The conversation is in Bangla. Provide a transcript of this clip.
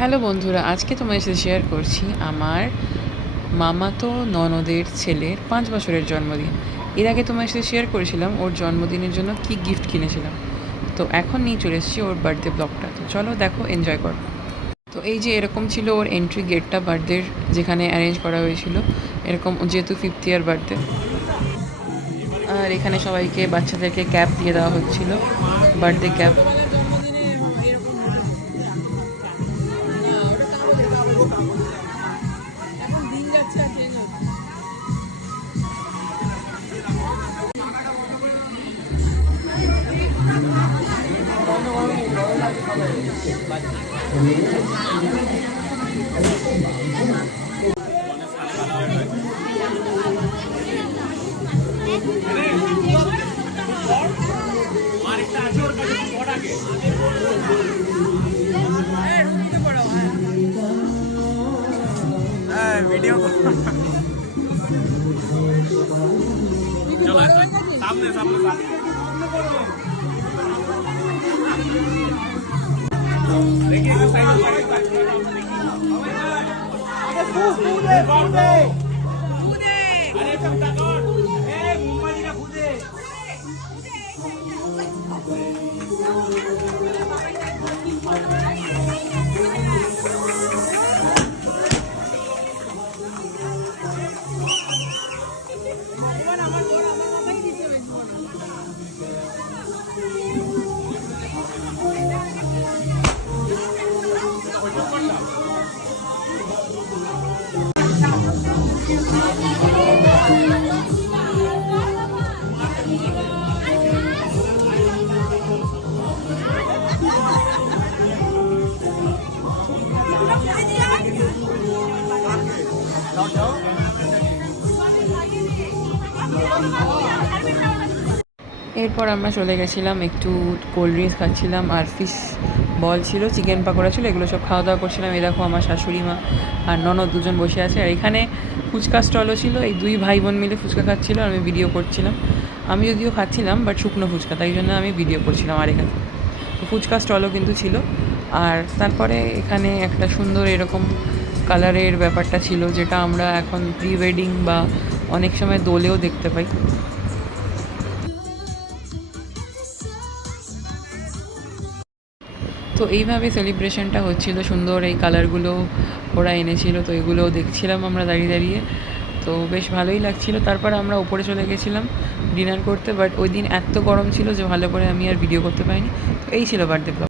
হ্যালো বন্ধুরা, আজকে তোমাদের সাথে শেয়ার করছি আমার মামাতো ননদের ছেলের 5 বছরের জন্মদিন। এর আগে তোমাদের সাথে শেয়ার করেছিলাম ওর জন্মদিনের জন্য কী গিফট কিনেছিলাম। তো এখন নিয়ে চলে এসেছি ওর বার্থডে ব্লগটা। তো চলো দেখো, এনজয় করো। তো এই যে এরকম ছিল ওর এন্ট্রি গেটটা বার্থডের, যেখানে অ্যারেঞ্জ করা হয়েছিল এরকম, যেহেতু 5th ইয়ার বার্থডে। আর এখানে সবাইকে, বাচ্চাদেরকে ক্যাপ দিয়ে দেওয়া হচ্ছিল, বার্থডে ক্যাপ। ভিডিও চলো সামনে সামনে সামনে देखिए साइड अरे चमचा कौन ए मुंबई का खुदे এরপর আমরা চলে গেছিলাম, একটু কোল্ড ড্রিঙ্কস খাচ্ছিলাম, আর ফিশ বল ছিল, চিকেন পাকোড়া ছিল, এগুলো সব খাওয়া দাওয়া করছিলাম। এই দেখো আমার শাশুড়ি মা আর ননদ দুজন বসে আছে। আর এখানে ফুচকা স্টলও ছিল, এই দুই ভাই বোন মিলে ফুচকা খাচ্ছিলো, আর আমি ভিডিও করছিলাম। আমি যদিও খাচ্ছিলাম বাট শুকনো ফুচকা, তাই জন্য আমি ভিডিও করছিলাম। আর এখানে তো ফুচকা স্টলও কিন্তু ছিল। আর তারপরে এখানে একটা সুন্দর এরকম কালারের ব্যাপারটা ছিল, যেটা আমরা এখন প্রি ওয়েডিং বা অনেক সময় দোলেও দেখতে পাই। তো এইভাবে সেলিব্রেশনটা হচ্ছিল, সুন্দর এই কালারগুলো ওরা এনেছিল, তো এগুলোও দেখছিলাম আমরা দাঁড়িয়ে দাঁড়িয়ে। তো বেশ ভালোই লাগছিল। তারপর আমরা উপরে চলে গেছিলাম ডিনার করতে, বাট ওই দিন এত গরম ছিল যে ভালো করে আমি আর ভিডিও করতে পারিনি। তো এই ছিল বার্থডে ব্লগ।